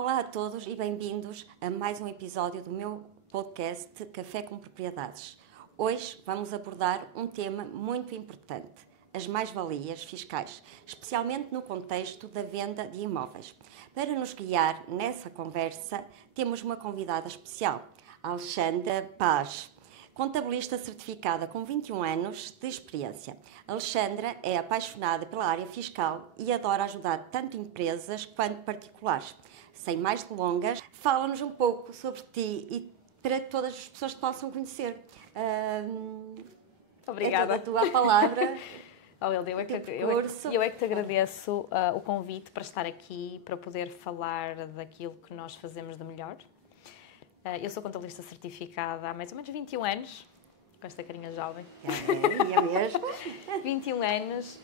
Olá a todos e bem-vindos a mais um episódio do meu podcast Café com Propriedades. Hoje vamos abordar um tema muito importante, as mais-valias fiscais, especialmente no contexto da venda de imóveis. Para nos guiar nessa conversa, temos uma convidada especial, Alexandra Paz, contabilista certificada com 21 anos de experiência. Alexandra é apaixonada pela área fiscal e adora ajudar tanto empresas quanto particulares. Sem mais delongas, fala-nos um pouco sobre ti e para que todas as pessoas te possam conhecer. Obrigada. É toda a tua palavra. Hilda, eu é que te agradeço o convite para estar aqui, para poder falar daquilo que nós fazemos de melhor. Eu sou contabilista certificada há mais ou menos 21 anos, com esta carinha jovem. É mesmo. 21 anos.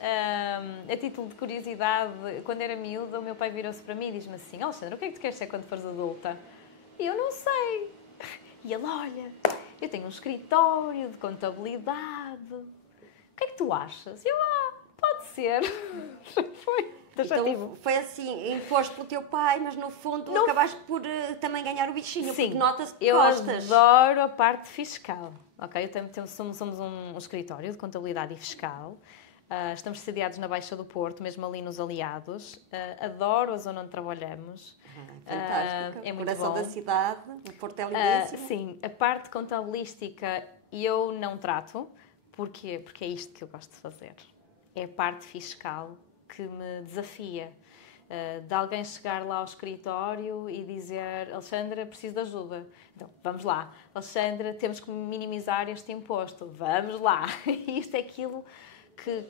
A título de curiosidade, quando era miúda, o meu pai virou-se para mim e diz-me assim: Alexandra, o que é que tu queres ser quando fores adulta? E eu não sei. E ele: olha, eu tenho um escritório de contabilidade. O que é que tu achas? E eu: pode ser. Foi. Então, foi assim, imposto pelo teu pai, mas no fundo acabaste por também ganhar o bichinho, Sim, porque notas que eu gostas. adoro a parte fiscal. Ok, somos um escritório de contabilidade e fiscal. Estamos sediados na Baixa do Porto, mesmo ali nos Aliados. Adoro a zona onde trabalhamos. Fantástico. É muito Coração bom. da cidade, o Porto é lindíssimo. Sim, a parte contabilística eu não trato. Porquê? Porque é isto que eu gosto de fazer. É a parte fiscal que me desafia. De alguém chegar lá ao escritório e dizer: Alexandra, preciso de ajuda. Então, vamos lá. Alexandra, temos que minimizar este imposto. Vamos lá. E isto é aquilo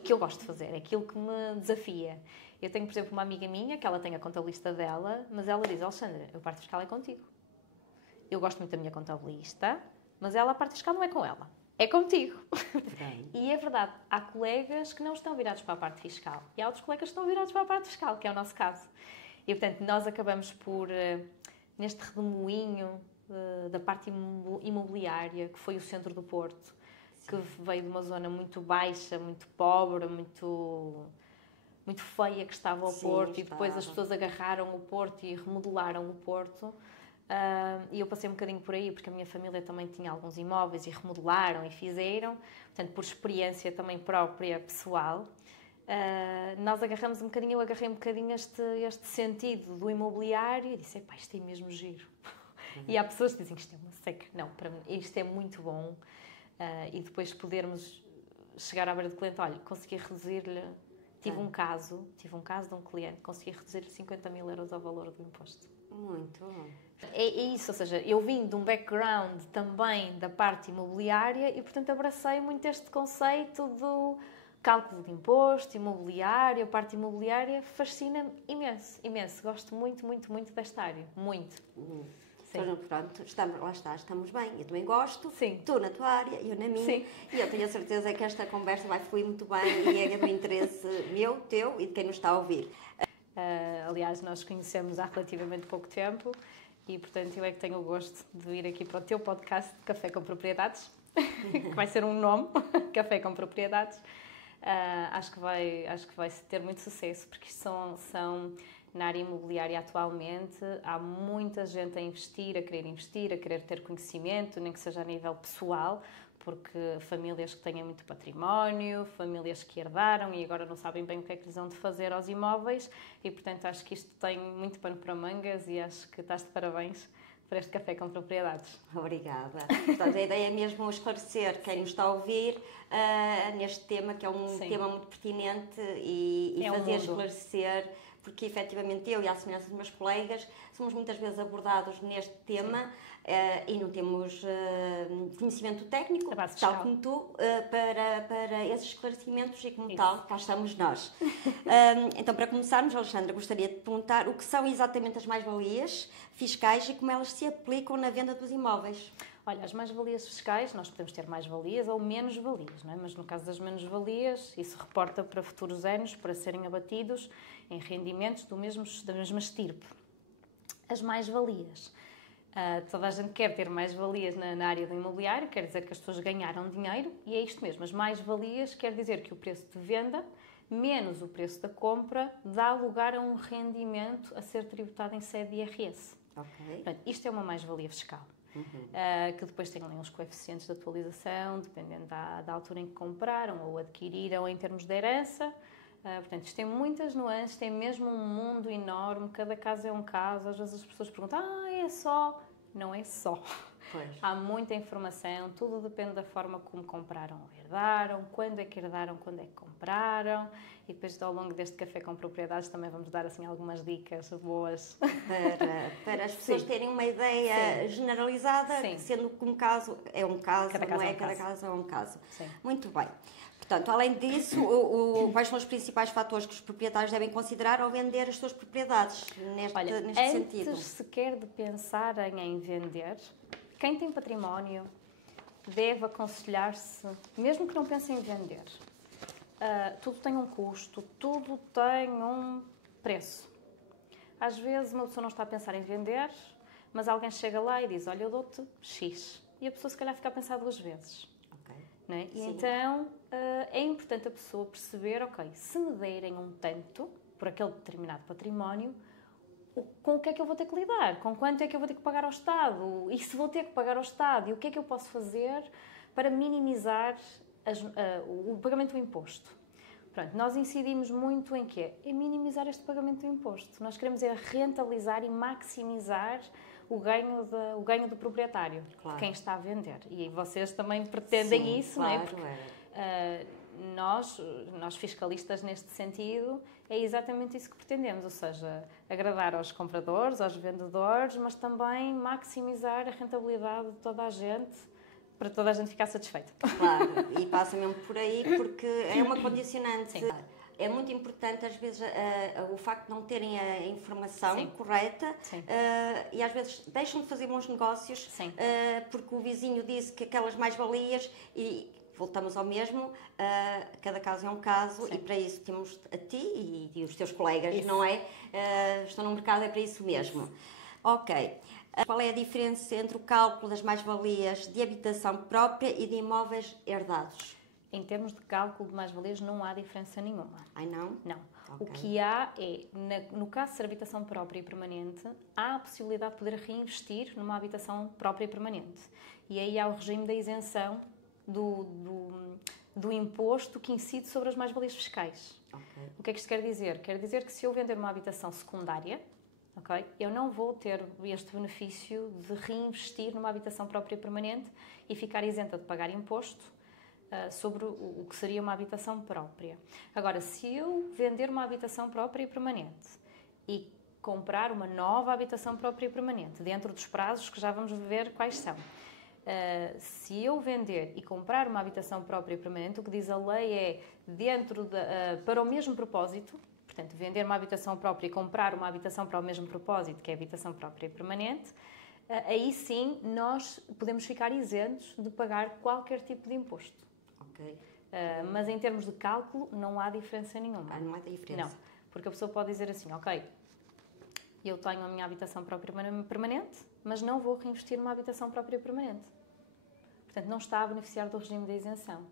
que eu gosto de fazer, é aquilo que me desafia. Eu tenho, por exemplo, uma amiga minha, que ela tem a contabilista dela, mas ela diz: Alexandra, a parte fiscal é contigo. Eu gosto muito da minha contabilista, mas ela, a parte fiscal não é com ela. É contigo. E é verdade, há colegas que não estão virados para a parte fiscal e há outros colegas que estão virados para a parte fiscal, que é o nosso caso. E, portanto, nós acabamos por, neste redemoinho da parte imobiliária, que foi o centro do Porto, que veio de uma zona muito baixa, muito pobre, muito feia que estava ao Porto, e depois as pessoas agarraram o Porto e remodelaram o Porto. E eu passei um bocadinho por aí, porque a minha família também tinha alguns imóveis e remodelaram e fizeram, portanto, por experiência também própria, pessoal. Nós agarramos um bocadinho, eu agarrei um bocadinho este sentido do imobiliário e disse: pá, isto é mesmo giro. E há pessoas que dizem que isto é uma seca. Não, para mim, isto é muito bom. E depois podermos chegar à beira do cliente: olha, consegui reduzir-lhe. Tive um caso de um cliente, consegui reduzir-lhe 50 mil euros ao valor do imposto. Muito bom. É isso, ou seja, eu vim de um background também da parte imobiliária e, portanto, abracei muito este conceito do cálculo de imposto, imobiliário, a parte imobiliária fascina-me imenso, imenso. Gosto muito, muito, muito desta área, muito. Então, pronto, estamos bem. Eu também gosto. Sim. Tu na tua área, eu na minha. Sim. E eu tenho a certeza que esta conversa vai fluir muito bem e é do interesse meu, teu e de quem nos está a ouvir. Aliás, nós conhecemos há relativamente pouco tempo e, portanto, eu é que tenho o gosto de vir aqui para o teu podcast de Café com Propriedades, que vai ser um nome, Café com Propriedades. Acho que vai ter muito sucesso, porque isto são na área imobiliária atualmente, há muita gente a querer ter conhecimento, nem que seja a nível pessoal, porque famílias que têm muito património, famílias que herdaram e agora não sabem bem o que é que lhes vão de fazer aos imóveis e, portanto, acho que isto tem muito pano para mangas e acho que estás de parabéns por este Café com Propriedades. Obrigada. Portanto, a ideia é mesmo esclarecer quem nos está a ouvir neste tema, que é um tema muito pertinente e fazer esclarecer, porque efetivamente eu e a semelhança dos meus colegas somos muitas vezes abordados neste tema e não temos conhecimento técnico, tal como tu, para esses esclarecimentos e como tal, cá estamos nós. Então, para começarmos, Alexandra, gostaria de perguntar o que são exatamente as mais-valias fiscais e como elas se aplicam na venda dos imóveis. Olha, as mais-valias fiscais, nós podemos ter mais-valias ou menos-valias, não é? Mas no caso das menos-valias, isso reporta para futuros anos, para serem abatidos em rendimentos da mesma estirpe. As mais-valias. Toda a gente quer ter mais-valias na área do imobiliário, quer dizer que as pessoas ganharam dinheiro, e é isto mesmo. As mais-valias quer dizer que o preço de venda menos o preço da compra, dá lugar a um rendimento a ser tributado em sede de IRS. Ok. Portanto, isto é uma mais-valia fiscal. Que depois tem ali uns coeficientes de atualização, dependendo da altura em que compraram ou adquiriram em termos de herança. Portanto, isto tem muitas nuances, tem mesmo um mundo enorme, cada caso é um caso. Às vezes as pessoas perguntam, é só? Não é só. Pois. Há muita informação, tudo depende da forma como compraram ou herdaram, quando é que herdaram, quando é que compraram. E depois, ao longo deste Café com Propriedades, também vamos dar assim algumas dicas boas. Para as pessoas terem uma ideia generalizada, sendo que um caso é um caso, cada caso é um caso. Sim. Muito bem. Portanto, além disso, quais são os principais fatores que os proprietários devem considerar ao vender as suas propriedades neste sentido? Antes sequer de pensarem em vender, quem tem património deve aconselhar-se, mesmo que não pensem em vender, tudo tem um custo, tudo tem um preço. Às vezes uma pessoa não está a pensar em vender, mas alguém chega lá e diz, olha, eu dou-te X. E a pessoa se calhar fica a pensar 2 vezes. Não é? E então é importante a pessoa perceber, ok, se me derem um tanto por aquele determinado património, com o que é que eu vou ter que lidar? Com quanto é que eu vou ter que pagar ao Estado? E se vou ter que pagar ao Estado? E o que é que eu posso fazer para minimizar o pagamento do imposto? Pronto, nós incidimos muito em quê? Em minimizar este pagamento do imposto. Nós queremos rentabilizar e maximizar o ganho do proprietário, de quem está a vender. E vocês também pretendem isso, claro, não é? Nós fiscalistas neste sentido, é exatamente isso que pretendemos, ou seja, agradar aos compradores, aos vendedores, mas também maximizar a rentabilidade de toda a gente, para toda a gente ficar satisfeita. Claro, e passa mesmo por aí, porque é uma condicionante. Sim. É muito importante, às vezes, o facto de não terem a informação correta e, às vezes, deixam de fazer bons negócios porque o vizinho disse que aquelas mais-valias e voltamos ao mesmo, cada caso é um caso e para isso temos a ti e os teus colegas, não é? Estão no mercado, é para isso mesmo. Isso. Ok. Qual é a diferença entre o cálculo das mais-valias de habitação própria e de imóveis herdados? Em termos de cálculo de mais-valias, não há diferença nenhuma. Ai, não? Não. Okay. O que há é, no caso de ser habitação própria e permanente, há a possibilidade de poder reinvestir numa habitação própria e permanente. E aí há o regime da isenção do imposto que incide sobre as mais-valias fiscais. Okay. O que é que isto quer dizer? Quer dizer que se eu vender uma habitação secundária, eu não vou ter este benefício de reinvestir numa habitação própria e permanente e ficar isenta de pagar imposto sobre o que seria uma habitação própria. Agora, se eu vender uma habitação própria e permanente e comprar uma nova habitação própria e permanente, dentro dos prazos que já vamos ver quais são, se eu vender e comprar uma habitação própria e permanente, o que diz a lei é para o mesmo propósito, portanto, vender uma habitação própria e comprar uma habitação para o mesmo propósito, que é a habitação própria e permanente, aí sim nós podemos ficar isentos de pagar qualquer tipo de imposto. Okay. Mas em termos de cálculo não há diferença nenhuma. Não há diferença? Não, porque a pessoa pode dizer assim, ok, eu tenho a minha habitação própria permanente, mas não vou reinvestir numa habitação própria permanente. Portanto, não está a beneficiar do regime da isenção.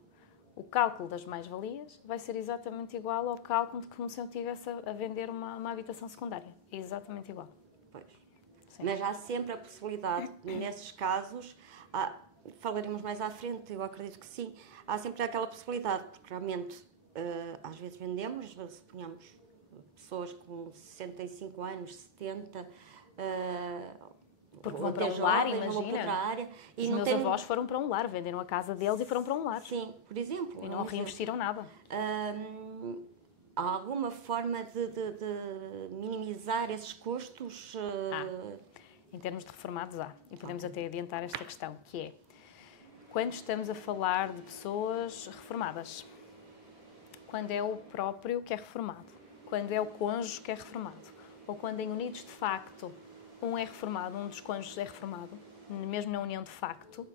O cálculo das mais-valias vai ser exatamente igual ao cálculo de como se eu estivesse a vender uma habitação secundária. É exatamente igual. Pois. Sim. Mas há sempre a possibilidade, nesses casos, falaremos mais à frente, eu acredito que sim, há sempre aquela possibilidade, porque realmente às vezes vendemos, suponhamos, pessoas com 65 anos, 70, porque vão para um lar, imagina. Os meus avós foram para um lar, venderam a casa deles e foram para um lar. Sim, por exemplo. E não reinvestiram nada. Há alguma forma de minimizar esses custos? Em termos de reformados há. E podemos até adiantar esta questão, que é, quando estamos a falar de pessoas reformadas, quando é o próprio que é reformado, quando é o cônjuge que é reformado, ou quando em unidos de facto um é reformado, um dos cônjuges é reformado, mesmo na união de facto,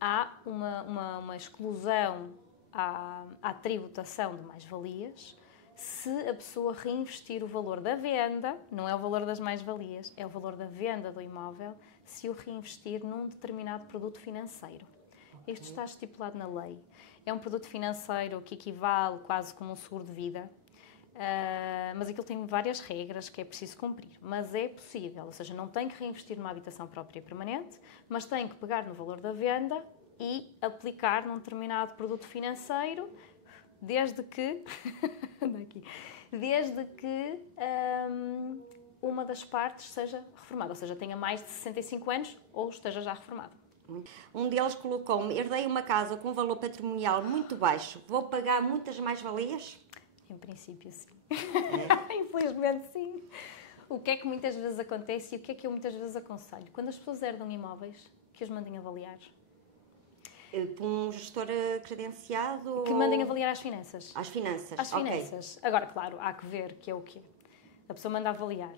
há uma exclusão à tributação de mais-valias se a pessoa reinvestir o valor da venda, não é o valor das mais-valias, é o valor da venda do imóvel, se o reinvestir num determinado produto financeiro. Isto está estipulado na lei. É um produto financeiro que equivale quase como um seguro de vida, mas aquilo tem várias regras que é preciso cumprir. Mas é possível, ou seja, não tem que reinvestir numa habitação própria e permanente, mas tem que pegar no valor da venda e aplicar num determinado produto financeiro, desde que uma das partes seja reformada, ou seja, tenha mais de 65 anos ou esteja já reformada. Um deles colocou-me: herdei uma casa com um valor patrimonial muito baixo, vou pagar muitas mais-valias? Em princípio, sim. É. Infelizmente, sim. O que é que muitas vezes acontece e o que é que eu muitas vezes aconselho? Quando as pessoas herdam imóveis, que os mandem avaliar. Por um gestor credenciado? Que mandem avaliar as finanças. As finanças, As finanças. Okay. Agora, claro, há que ver que é o quê? A pessoa manda avaliar.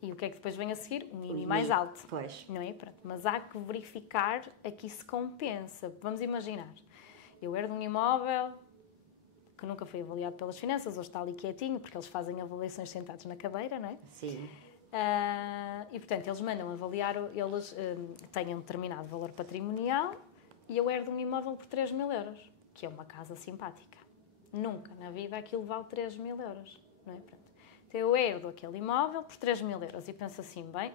E o que é que depois vem a seguir? Um IMI mais alto. Pois. Não é? Pronto. Mas há que verificar aqui se compensa. Vamos imaginar. Eu herdo um imóvel que nunca foi avaliado pelas finanças, hoje está ali quietinho, porque eles fazem avaliações sentados na cadeira, não é? Sim. E, portanto, eles mandam avaliar, eles têm um determinado valor patrimonial e eu herdo um imóvel por 3.000 euros, que é uma casa simpática. Nunca na vida aquilo vale 3.000 euros, não é? Pronto. Então, eu herdo aquele imóvel por 3.000 euros e penso assim, bem,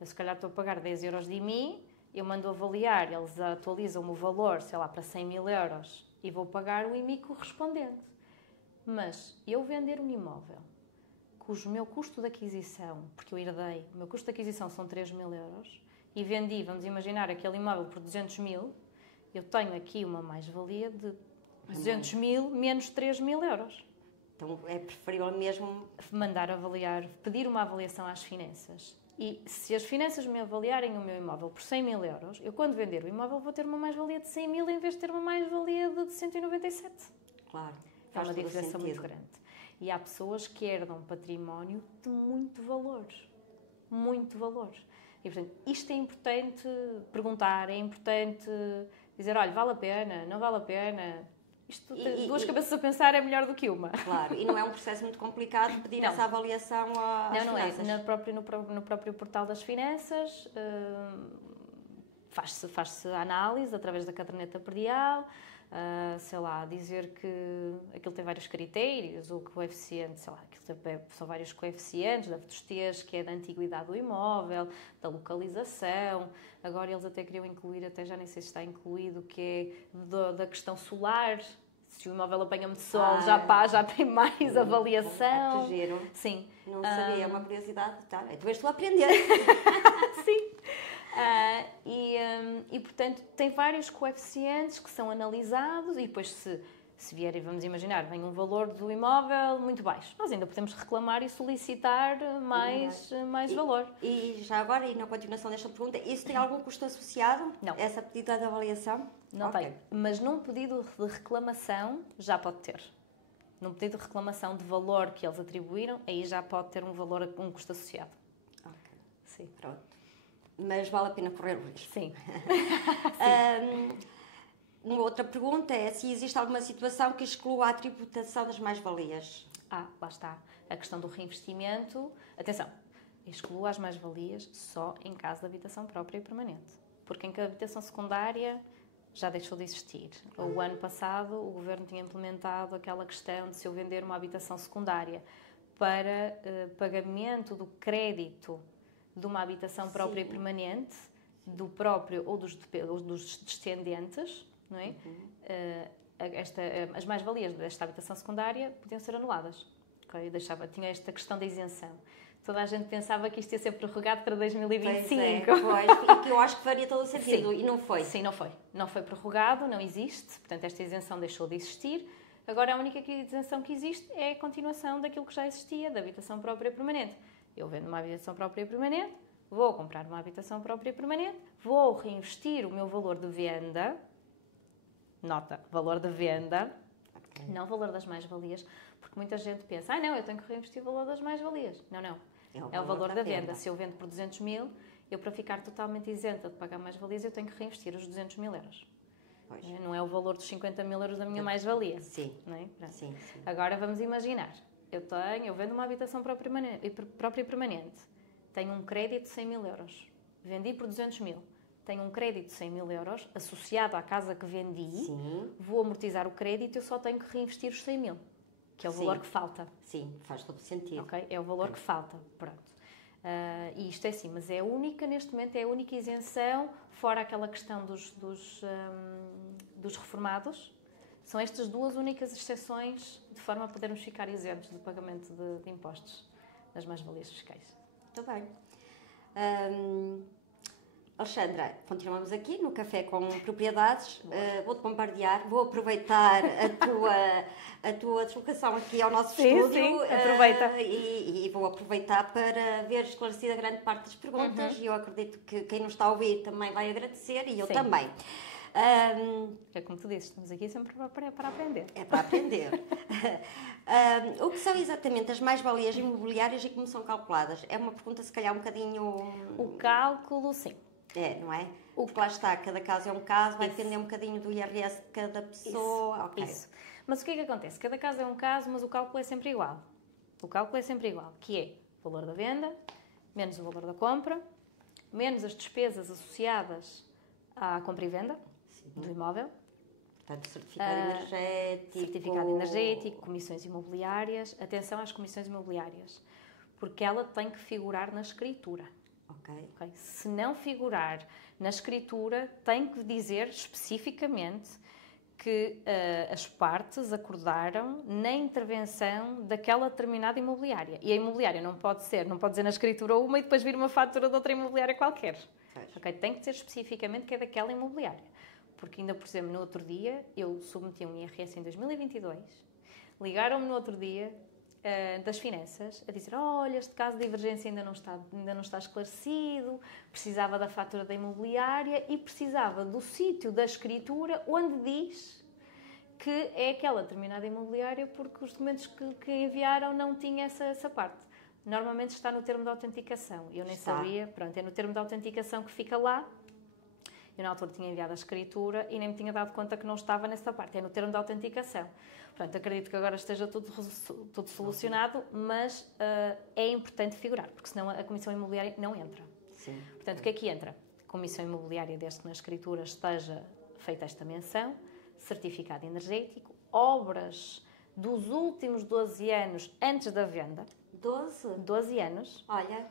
eu se calhar estou a pagar 10 euros de IMI, eu mando avaliar, eles atualizam-me o valor, sei lá, para 100.000 euros e vou pagar o IMI correspondente. Mas eu vender um imóvel cujo meu custo de aquisição, porque eu herdei, o meu custo de aquisição são 3.000 euros e vendi, vamos imaginar, aquele imóvel por 200.000, eu tenho aqui uma mais-valia de 200.000 menos 3.000 euros. Então é preferível mesmo mandar avaliar, pedir uma avaliação às finanças. E se as finanças me avaliarem o meu imóvel por 100.000 euros, eu quando vender o imóvel vou ter uma mais-valia de 100.000 em vez de ter uma mais-valia de 197. Claro. É uma diferença muito grande. E há pessoas que herdam património de muito valor. Muito valor. E, portanto, isto é importante perguntar, é importante dizer, olha, vale a pena, não vale a pena. Isto, duas cabeças a pensar é melhor do que uma. Claro, e não é um processo muito complicado pedir essa avaliação às finanças. Não é. No próprio portal das finanças faz-se a análise através da caderneta predial, sei lá, dizer que aquilo tem vários critérios, o coeficiente, sei lá, são vários coeficientes, da vetustez, que é da antiguidade do imóvel, da localização. Agora eles até queriam incluir, até já nem sei se está incluído, que é da questão solar. Se o imóvel apanha muito sol, já tem mais avaliação. Que giro. Sim. Não sabia, é uma curiosidade. Tá, tu estou a aprender. Sim. E, portanto, tem vários coeficientes que são analisados e depois se vierem, vamos imaginar, vem um valor do imóvel muito baixo, nós ainda podemos reclamar e solicitar mais valor. E já agora, e na continuação desta pergunta, isso tem algum custo associado? Não. Essa pedida de avaliação? Não tem, mas num pedido de reclamação já pode ter. Num pedido de reclamação de valor que eles atribuíram, aí já pode ter um custo associado. Ok. Sim. Pronto. Mas vale a pena correr o risco. Sim. Uma outra pergunta é se existe alguma situação que exclua a tributação das mais-valias. Lá está. A questão do reinvestimento. Atenção, exclua as mais-valias só em caso de habitação própria e permanente. Porque em que a habitação secundária já deixou de existir. O ano passado o Governo tinha implementado aquela questão de se eu vender uma habitação secundária para pagamento do crédito de uma habitação própria e permanente, do próprio ou dos descendentes, não é? As mais-valias desta habitação secundária podiam ser anuladas. Okay? Tinha esta questão da isenção. Toda a gente pensava que isto ia ser prorrogado para 2025. Pois, e que eu acho que faria todo o sentido, Sim. E não foi. Sim, não foi. Não foi prorrogado, não existe, portanto esta isenção deixou de existir. Agora a única isenção que existe é a continuação daquilo que já existia, da habitação própria e permanente. Eu vendo uma habitação própria e permanente, vou comprar uma habitação própria e permanente, vou reinvestir o meu valor de venda, nota, valor de venda, não valor das mais-valias, porque muita gente pensa, não, eu tenho que reinvestir o valor das mais-valias. Não. É o valor da venda. Se eu vendo por 200.000, eu para ficar totalmente isenta de pagar mais-valias, eu tenho que reinvestir os 200.000 euros. Pois. Não é o valor dos 50.000 euros da minha mais-valia. Sim. Não é? Sim. Agora vamos imaginar. Eu vendo uma habitação própria e permanente. Tenho um crédito de 100.000 euros. Vendi por 200.000. tenho um crédito de 100 mil euros associado à casa que vendi, Sim. vou amortizar o crédito e eu só tenho que reinvestir os 100 mil, que é o valor que falta. Sim, faz todo sentido. Okay? É o valor que falta, pronto. E isto é assim, mas é a única, neste momento, é a única isenção, fora aquela questão dos reformados. São estas duas únicas exceções de forma a podermos ficar isentos do pagamento de impostos nas mais-valias fiscais. Muito bem. Alexandra, continuamos aqui no Café com Propriedades. Vou-te bombardear, vou aproveitar a tua deslocação aqui ao nosso estúdio. Sim, aproveita. E vou aproveitar para ver esclarecida grande parte das perguntas. E eu acredito que quem nos está a ouvir também vai agradecer e eu também. É como tu dizes, estamos aqui sempre para aprender. É para aprender. O que são exatamente as mais-valias imobiliárias e como são calculadas? É uma pergunta, se calhar, um bocadinho... O cálculo, sim. É, não é? Porque lá está, cada caso é um caso, vai depender um bocadinho do IRS de cada pessoa. Isso. Mas o que é que acontece? Cada caso é um caso, mas o cálculo é sempre igual. O cálculo é sempre igual, que é o valor da venda, menos o valor da compra, menos as despesas associadas à compra e venda do imóvel. Portanto, certificado energético, comissões imobiliárias. Atenção às comissões imobiliárias, porque ela tem que figurar na escritura. Okay? Se não figurar na escritura, tem que dizer especificamente que as partes acordaram na intervenção daquela determinada imobiliária. E a imobiliária não pode dizer na escritura uma e depois vir uma fatura de outra imobiliária qualquer. Okay? Tem que dizer especificamente que é daquela imobiliária. Porque ainda, por exemplo, no outro dia, eu submeti um IRS em 2022, ligaram-me no outro dia das finanças a dizer: olha, este caso de divergência ainda não está esclarecido, precisava da fatura da imobiliária e precisava do sítio da escritura onde diz que é aquela determinada imobiliária, porque os documentos que enviaram não tinham essa parte. Normalmente está no termo de autenticação. Eu nem sabia, pronto, é no termo de autenticação que fica lá. Eu na altura tinha enviado a escritura e nem me tinha dado conta que não estava nessa parte. É no termo de autenticação. Portanto, acredito que agora esteja tudo solucionado, mas é importante figurar, porque senão a comissão imobiliária não entra. Sim. Portanto, o que é que entra? Comissão imobiliária, desde que na escritura esteja feita esta menção, certificado energético, obras dos últimos 12 anos antes da venda. 12 anos. Olha,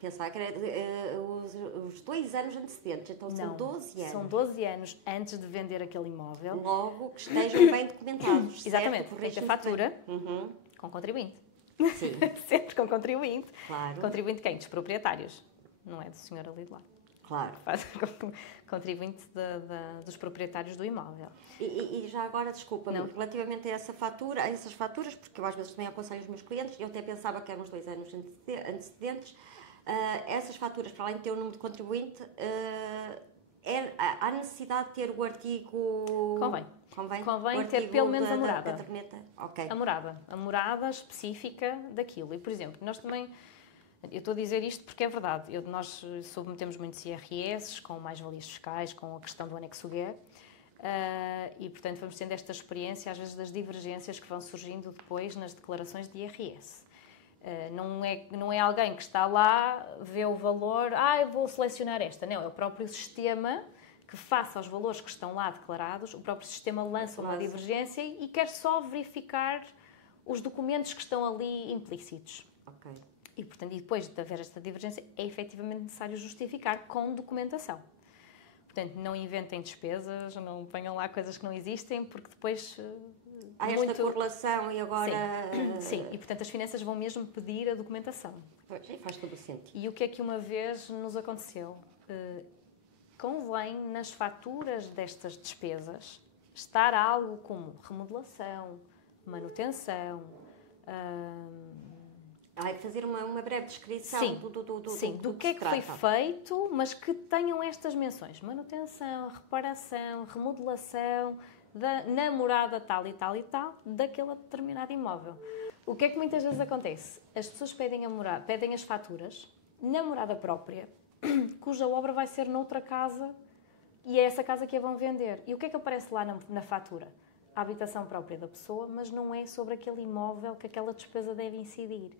pensar que era os 2 anos antecedentes, então são 12 anos. São 12 anos antes de vender aquele imóvel. Logo que estejam bem documentados. Exatamente, tem a fatura com contribuinte. Sim. Sempre com contribuinte. Claro. Contribuinte quem? Dos proprietários. Não é do senhor ali de lá. Claro. Contribuinte dos proprietários do imóvel. E já agora, desculpa-me, relativamente a essas faturas, porque eu às vezes também aconselho os meus clientes, eu até pensava que eram os 2 anos antecedentes, essas faturas, para além de ter o número de contribuinte, há necessidade de ter o artigo... Convém ter pelo menos a morada. Okay. A morada específica daquilo. E, por exemplo, nós também... Eu estou a dizer isto porque é verdade. Nós submetemos muitos IRS com mais-valias fiscais, com a questão do anexo G, e, portanto, vamos tendo esta experiência, às vezes, das divergências que vão surgindo depois nas declarações de IRS. Não é alguém que está lá, vê o valor, eu vou selecionar esta. Não, é o próprio sistema que, face aos valores que estão lá declarados, o próprio sistema lança uma divergência e quer só verificar os documentos que estão ali implícitos. Ok. E, portanto, depois de haver esta divergência, é efetivamente necessário justificar com documentação. Portanto, não inventem despesas, não ponham lá coisas que não existem, porque depois... Há esta correlação e agora... Sim, e portanto as finanças vão mesmo pedir a documentação. Pois, faz todo o sentido. E o que é que uma vez nos aconteceu? Convém, nas faturas destas despesas, estar algo como remodelação, manutenção... Há que fazer uma breve descrição do que é que foi feito, mas que tenham estas menções. Manutenção, reparação, remodelação, na morada tal e tal e tal, daquele determinado imóvel. O que é que muitas vezes acontece? As pessoas pedem as faturas na morada própria, cuja obra vai ser noutra casa e é essa casa que a vão vender. E o que é que aparece lá na fatura? A habitação própria da pessoa, mas não é sobre aquele imóvel que aquela despesa deve incidir.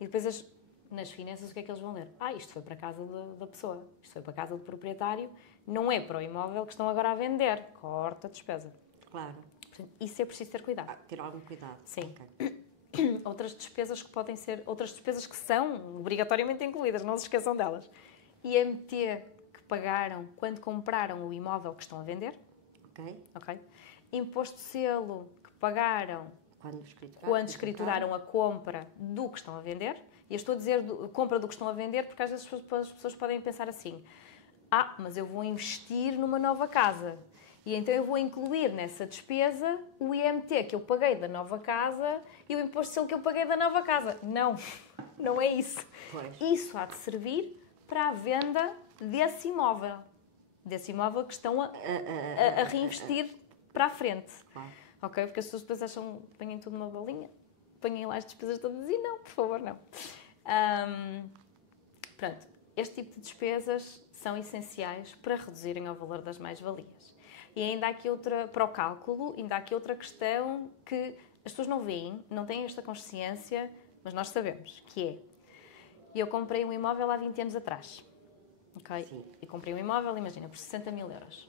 E depois nas finanças, o que é que eles vão ler? Isto foi para a casa da pessoa, isto foi para a casa do proprietário, não é para o imóvel que estão agora a vender. Corta a despesa. Claro. Portanto, isso é preciso ter cuidado. Ter algum cuidado. Sim. Okay. Outras despesas que podem ser, outras despesas que são obrigatoriamente incluídas, não se esqueçam delas. IMT que pagaram quando compraram o imóvel que estão a vender. Ok. Imposto de selo que pagaram quando escrituraram a compra do que estão a vender. E eu estou a dizer compra do que estão a vender porque às vezes as pessoas podem pensar assim: mas eu vou investir numa nova casa e então eu vou incluir nessa despesa o IMT que eu paguei da nova casa e o imposto de selo que eu paguei da nova casa. Não, não é isso. Pois. Isso há de servir para a venda desse imóvel que estão a reinvestir para a frente. Claro. Ok? Porque as pessoas depois acham, põem tudo numa bolinha, põem lá as despesas todas e não, por favor, não. Pronto, este tipo de despesas são essenciais para reduzirem o valor das mais-valias. E ainda há aqui para o cálculo, ainda há aqui outra questão que as pessoas não veem, não têm esta consciência, mas nós sabemos, que é, eu comprei um imóvel há 20 anos atrás, ok? Sim. E comprei um imóvel, imagina, por 60 mil euros.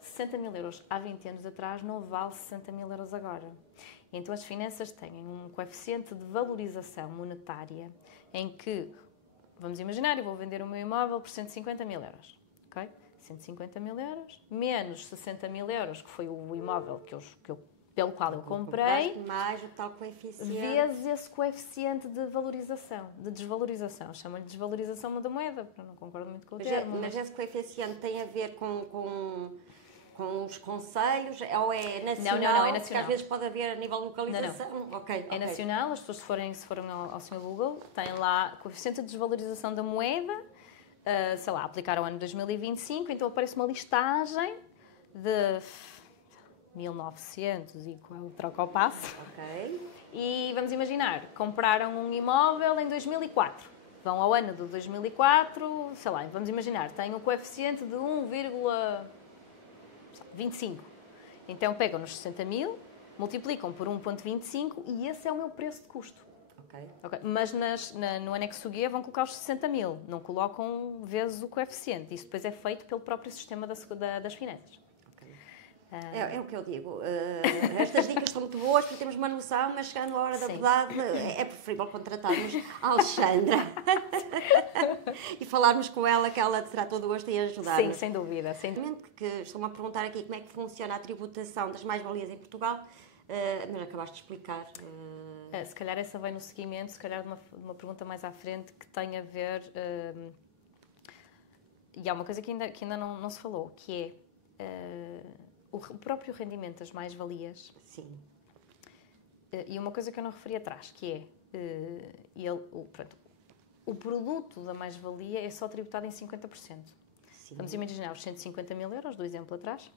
60 mil euros há 20 anos atrás não vale 60 mil euros agora. Então as finanças têm um coeficiente de valorização monetária em que, vamos imaginar, eu vou vender o meu imóvel por 150 mil euros. Ok? 150 mil euros, menos 60 mil euros, que foi o imóvel pelo qual eu comprei, mais o tal coeficiente. Vezes esse coeficiente de valorização, de desvalorização. Chamam-lhe desvalorização da moeda, porque eu não concordo muito com o termo. Mas esse coeficiente tem a ver com os concelhos ou é nacional? Não, é nacional. Porque às vezes pode haver a nível de localização. Não. Okay. Nacional, as pessoas se forem ao seu Google, tem lá coeficiente de desvalorização da moeda, sei lá, aplicar ao ano 2025, então aparece uma listagem de 1900 e troca ao passo. Ok. E vamos imaginar, compraram um imóvel em 2004. Vão ao ano de 2004, sei lá, vamos imaginar, tem um coeficiente de 1,25. Então pegam nos 60 mil, multiplicam por 1,25 e esse é o meu preço de custo. Okay. Mas no anexo G vão colocar os 60 mil, não colocam vezes o coeficiente. Isso depois é feito pelo próprio sistema das finanças. É o que eu digo. Estas dicas são muito boas porque temos uma noção, mas chegando a hora da verdade é preferível contratarmos a Alexandra e falarmos com ela, que ela terá todo o gosto em ajudar. Sim, sem dúvida. Que estão-me a perguntar aqui como é que funciona a tributação das mais-valias em Portugal, mas acabaste de explicar. Se calhar essa vai no seguimento, se calhar uma pergunta mais à frente que tem a ver... e há uma coisa que ainda não se falou, que é... o próprio rendimento das mais-valias. Sim. E uma coisa que eu não referi atrás, que é o produto da mais-valia é só tributado em 50%. Sim. Vamos imaginar os 150 mil euros, do exemplo atrás.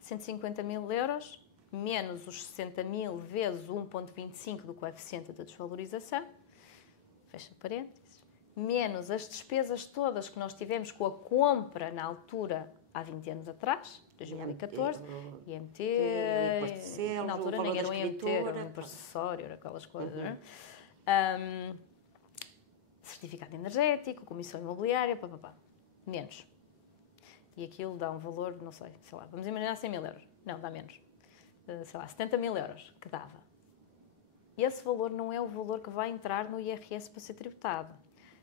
150 mil euros menos os 60 mil vezes 1,25 do coeficiente da desvalorização, fecha parênteses, menos as despesas todas que nós tivemos com a compra na altura há 20 anos atrás, 2014, IMT, imposto de selo, na altura nem era um IMT, era um imposto acessório, era aquelas coisas, não é? Certificado energético, comissão imobiliária, menos. E aquilo dá um valor, não sei lá, vamos imaginar 100 mil euros. Não, dá menos. Sei lá, 70 mil euros que dava. E esse valor não é o valor que vai entrar no IRS para ser tributado.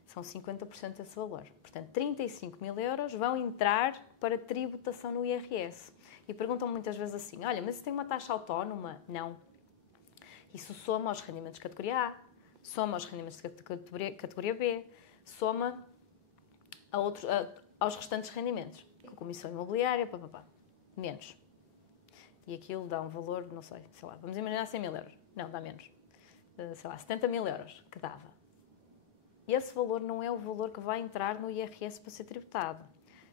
São 50% desse valor. Portanto, 35 mil euros vão entrar para tributação no IRS. E perguntam muitas vezes assim, olha, mas se tem uma taxa autónoma? Não. Isso soma aos rendimentos de categoria A, soma aos rendimentos de categoria B, soma aos restantes rendimentos. Com comissão imobiliária, menos. E aquilo dá um valor, não sei lá, vamos imaginar 100 mil euros. Não, dá menos. 70 mil euros que dava. E esse valor não é o valor que vai entrar no IRS para ser tributado.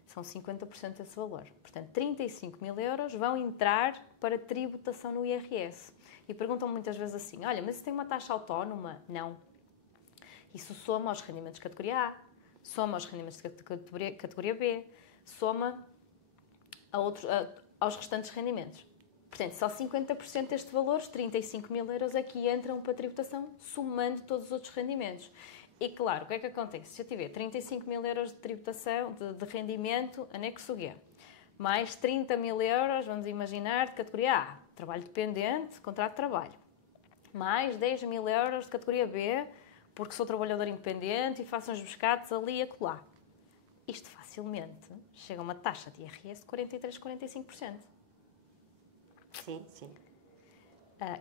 São 50% desse valor. Portanto, 35 mil euros vão entrar para tributação no IRS. E perguntam muitas vezes assim, olha, mas se tem uma taxa autónoma? Não. Isso soma aos rendimentos de categoria A, soma aos rendimentos de categoria B, soma aos restantes rendimentos. Portanto, só 50% destes valores, 35 mil euros, aqui entram para a tributação, somando todos os outros rendimentos. E claro, o que é que acontece? Se eu tiver 35 mil euros de tributação, de rendimento, anexo G, mais 30 mil euros, vamos imaginar, de categoria A, trabalho dependente, contrato de trabalho, mais 10 mil euros de categoria B, porque sou trabalhador independente e faço uns pescados ali e acolá. Isto facilmente chega a uma taxa de IRS de 43, 45%. Sim, sim.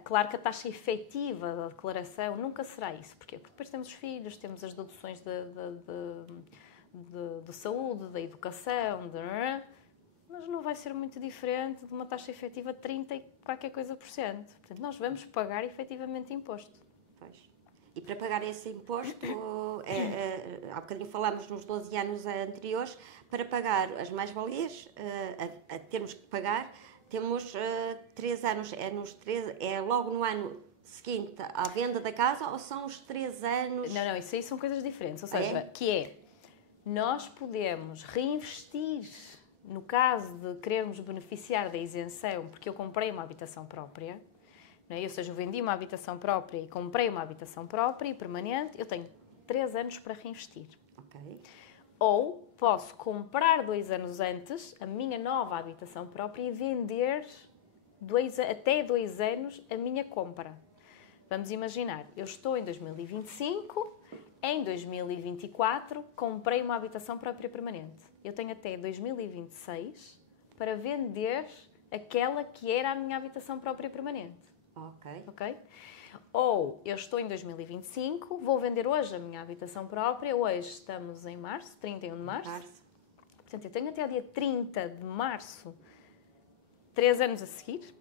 Claro que a taxa efetiva da declaração nunca será isso. Porquê? Porque depois temos os filhos, temos as deduções de saúde, da educação, mas não vai ser muito diferente de uma taxa efetiva de 30 e qualquer coisa por cento. Portanto, nós vamos pagar efetivamente imposto. Pois. E para pagar esse imposto, há bocadinho falámos nos 12 anos anteriores, para pagar as mais-valias, termos que pagar, temos 3 anos, é logo no ano seguinte à venda da casa ou são os 3 anos? Não, isso aí são coisas diferentes. Ou seja, nós podemos reinvestir, no caso de querermos beneficiar da isenção, porque eu comprei uma habitação própria, não é? Ou seja, eu vendi uma habitação própria e comprei uma habitação própria e permanente, eu tenho 3 anos para reinvestir. Ok. Ou posso comprar 2 anos antes a minha nova habitação própria e vender até 2 anos a minha compra. Vamos imaginar, eu estou em 2025, em 2024 comprei uma habitação própria permanente. Eu tenho até 2026 para vender aquela que era a minha habitação própria permanente. Ok? Ou eu estou em 2025, vou vender hoje a minha habitação própria, hoje estamos em março, 31 de março. Portanto, eu tenho até o dia 30 de março, 3 anos a seguir,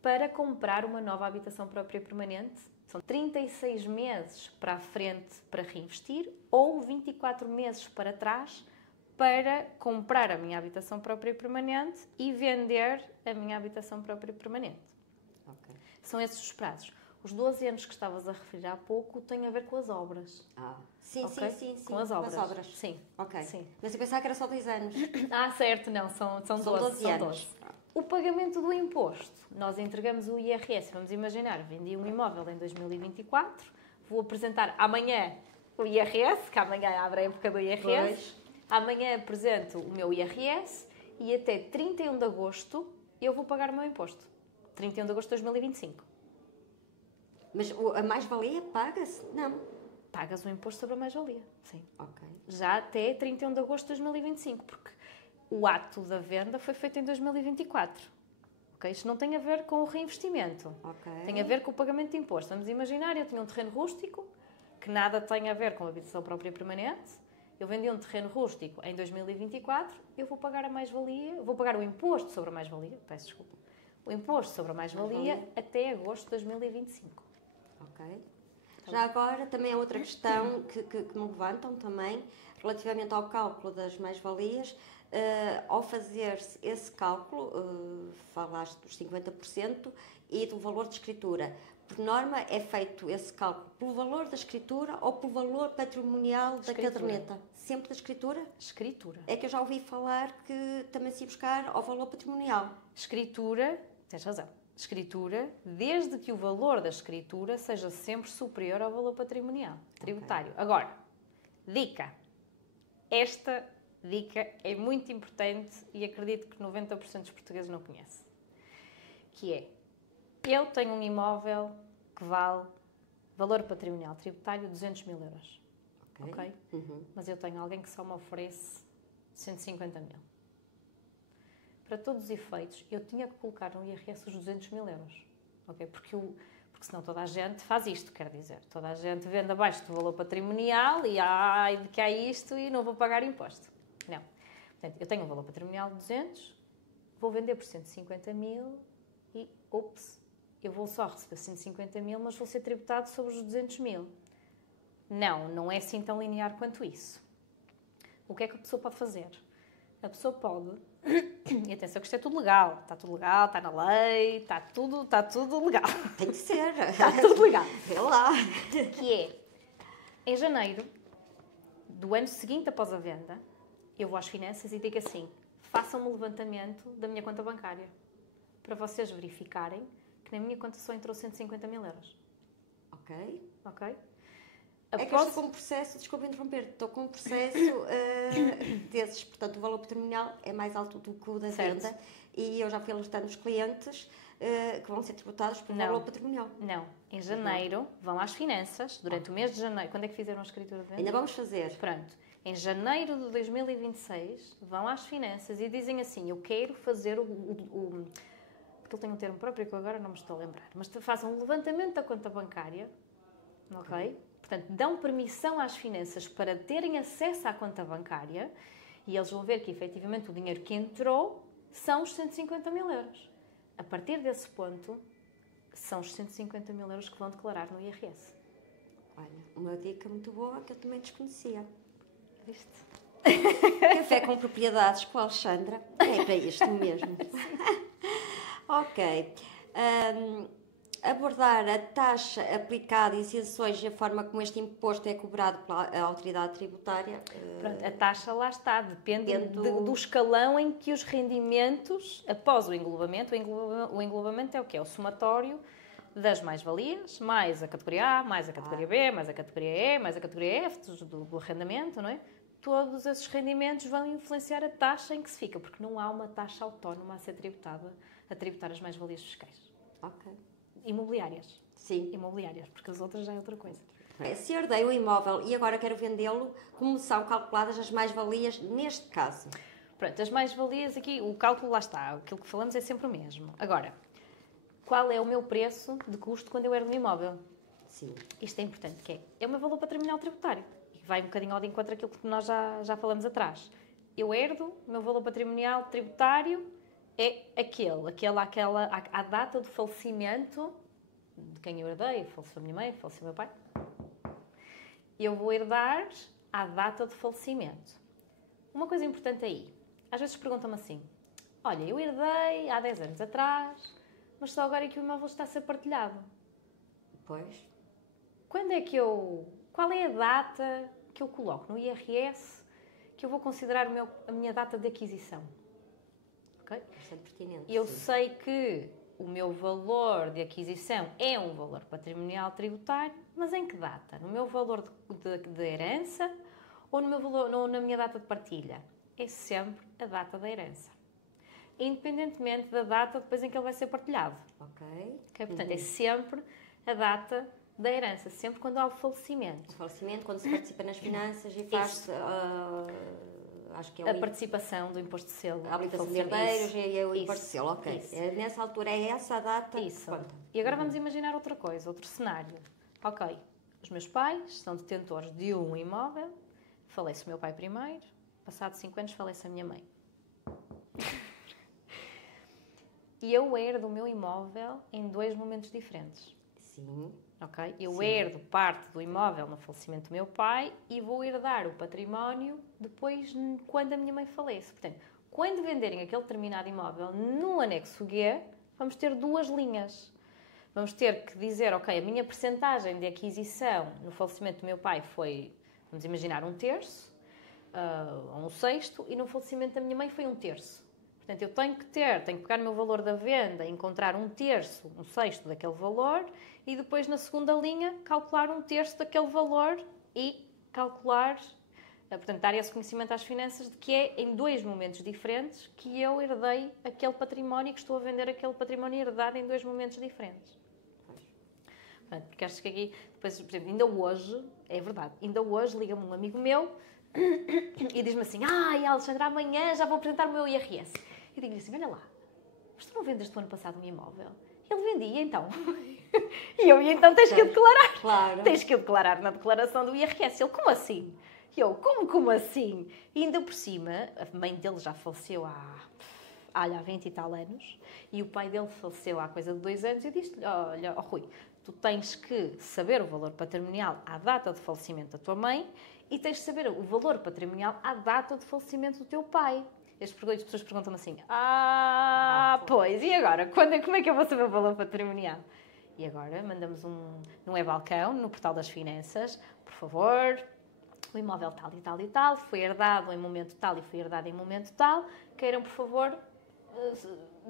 para comprar uma nova habitação própria permanente. São 36 meses para a frente para reinvestir ou 24 meses para trás para comprar a minha habitação própria permanente e vender a minha habitação própria permanente. Okay. São esses os prazos. Os 12 anos que estavas a referir há pouco têm a ver com as obras. Sim, okay? sim. Com as obras. Sim. Ok. Sim. Mas eu pensava que era só 2 anos. Certo, não, são 12 anos. O pagamento do imposto. Nós entregamos o IRS, vamos imaginar, vendi um imóvel em 2024, vou apresentar amanhã o IRS, que amanhã abre a época do IRS. Pois. Amanhã apresento o meu IRS e até 31 de agosto eu vou pagar o meu imposto. 31 de agosto de 2025. Mas a mais-valia paga-se? Não. Pagas o imposto sobre a mais-valia, sim. Ok. Já até 31 de agosto de 2025, porque o ato da venda foi feito em 2024. Okay? Isto não tem a ver com o reinvestimento. Okay. Tem a ver com o pagamento de imposto. Vamos imaginar, eu tinha um terreno rústico, que nada tem a ver com a habitação própria permanente. Eu vendi um terreno rústico em 2024, eu vou pagar a mais-valia, vou pagar o imposto sobre a mais-valia, peço desculpa, o imposto sobre a mais-valia até agosto de 2025. Ok. Já agora, também há outra questão que me levantam também, relativamente ao cálculo das mais-valias. Ao fazer-se esse cálculo, falaste dos 50% e do valor de escritura. Por norma, é feito esse cálculo pelo valor da escritura ou pelo valor patrimonial da caderneta? Sempre da escritura? Escritura. É que eu já ouvi falar que também se ia buscar ao valor patrimonial. Escritura, tens razão. Escritura, desde que o valor da escritura seja sempre superior ao valor patrimonial, tributário. Okay. Agora, dica. Esta dica é muito importante e acredito que 90% dos portugueses não conhecem. Que é, eu tenho um imóvel que vale valor patrimonial tributário 200 mil euros. Ok? Uhum. Mas eu tenho alguém que só me oferece 150 mil. Para todos os efeitos, eu tinha que colocar no IRS os 200 mil euros. Ok? Porque senão toda a gente faz isto, quer dizer. Toda a gente vende abaixo do valor patrimonial e de que há isto e não vou pagar imposto. Não. Portanto, eu tenho um valor patrimonial de 200, vou vender por 150 mil e, eu vou só receber 150 mil, mas vou ser tributado sobre os 200 mil. Não é assim tão linear quanto isso. O que é que a pessoa pode fazer? A pessoa pode... E atenção que isto é tudo legal. Está tudo legal, está na lei, está tudo legal. Tem que ser. Está tudo legal. É lá. Que é, em janeiro do ano seguinte após a venda, eu vou às finanças e digo assim, façam-me um levantamento da minha conta bancária para vocês verificarem que na minha conta só entrou 150 mil euros. Ok. Ok? É que eu estou com um processo, desculpa interromper, estou com um processo desses, portanto o valor patrimonial é mais alto do que o da venda e eu já fui alertando os clientes que vão ser tributados pelo valor patrimonial. Não, em janeiro vão às finanças, durante o mês de janeiro. Quando é que fizeram a escritura de venda? Ainda vamos fazer. Pronto, em janeiro de 2026 vão às finanças e dizem assim, eu quero fazer porque ele tem um termo próprio que eu agora não me estou a lembrar, mas fazem um levantamento da conta bancária, ok? Portanto, dão permissão às finanças para terem acesso à conta bancária e eles vão ver que, efetivamente, o dinheiro que entrou são os 150 mil euros. A partir desse ponto, são os 150 mil euros que vão declarar no IRS. Olha, uma dica muito boa que eu também desconhecia. Viste? Café com propriedades com a Alexandra. É para isto mesmo. Ok. Abordar a taxa aplicada, isenções e a forma como este imposto é cobrado pela autoridade tributária. Pronto, a taxa lá está, depende do escalão em que os rendimentos, após o englobamento é o quê? É o somatório das mais-valias, mais a categoria A, mais a categoria B, mais a categoria E, mais a categoria F do arrendamento, não é? Todos esses rendimentos vão influenciar a taxa em que se fica, porque não há uma taxa autónoma a ser tributada, a tributar as mais-valias fiscais. Ok. Imobiliárias. Sim. Imobiliárias, porque as outras já é outra coisa. Se herdei o imóvel e agora quero vendê-lo, como são calculadas as mais-valias neste caso? Pronto, as mais-valias aqui, o cálculo lá está, aquilo que falamos é sempre o mesmo. Agora, qual é o meu preço de custo quando eu herdo um imóvel? Sim. Isto é importante, que é o meu valor patrimonial tributário. E vai um bocadinho ao de encontro àquilo que nós já falamos atrás. Eu herdo, o meu valor patrimonial tributário é a data do falecimento de quem eu herdei, faleceu a minha mãe, faleceu o meu pai. Eu vou herdar à data de falecimento. Uma coisa importante aí, às vezes perguntam-me assim, olha, eu herdei há 10 anos atrás, mas só agora é que o imóvel está a ser partilhado. Pois. Qual é a data que eu coloco no IRS que eu vou considerar a minha data de aquisição? Okay? Bastante pertinente. Eu sei que o meu valor de aquisição é um valor patrimonial tributário, mas em que data? No meu valor de herança ou no meu valor, na minha data de partilha? É sempre a data da herança. Independentemente da data depois em que ele vai ser partilhado. Ok. Portanto, é sempre a data da herança, sempre quando há o falecimento. O falecimento, quando se participa nas finanças e faz acho que é a participação do imposto de selo. A habilitação de herdeiros e o imposto de selo, ok. Nessa altura é essa a data que conta. E agora vamos imaginar outra coisa, outro cenário. Ok, os meus pais são detentores de um imóvel, falece o meu pai primeiro, passados 5 anos falece a minha mãe. E eu herdo o meu imóvel em 2 momentos diferentes. Sim. Ok? Eu herdo parte do imóvel no falecimento do meu pai e vou herdar o património depois, quando a minha mãe falece. Portanto, quando venderem aquele determinado imóvel no anexo G, vamos ter 2 linhas. Vamos ter que dizer, ok, a minha percentagem de aquisição no falecimento do meu pai foi, vamos imaginar, 1/3, ou 1/6, e no falecimento da minha mãe foi 1/3. Portanto, eu tenho que pegar no meu valor da venda, encontrar 1/3, 1/6 daquele valor e depois na segunda linha calcular 1/3 daquele valor e calcular, portanto, dar esse conhecimento às finanças de que é em 2 momentos diferentes que eu herdei aquele património e que estou a vender aquele património herdado em 2 momentos diferentes. Portanto, porque acho que aqui, depois, por exemplo, ainda hoje, é verdade, ainda hoje liga-me um amigo meu e diz-me assim, Alexandra, amanhã já vou apresentar o meu IRS. Eu digo-lhe assim, olha lá, mas tu não vendeste o ano passado um imóvel? Ele vendia, então. E então tens que o declarar. Claro. Tens que o declarar na declaração do IRS. Ele, como assim? E eu, como assim? E ainda por cima, a mãe dele já faleceu há 20 e tal anos, e o pai dele faleceu há coisa de 2 anos, e eu disse-lhe, olha, Rui, tu tens que saber o valor patrimonial à data de falecimento da tua mãe e tens de saber o valor patrimonial à data de falecimento do teu pai. As pessoas perguntam-me assim, pois, e agora? Como é que eu vou saber o valor patrimonial? E agora mandamos no e-balcão, no portal das finanças, por favor, o imóvel tal e tal e tal, foi herdado em momento tal e foi herdado em momento tal, queiram, por favor,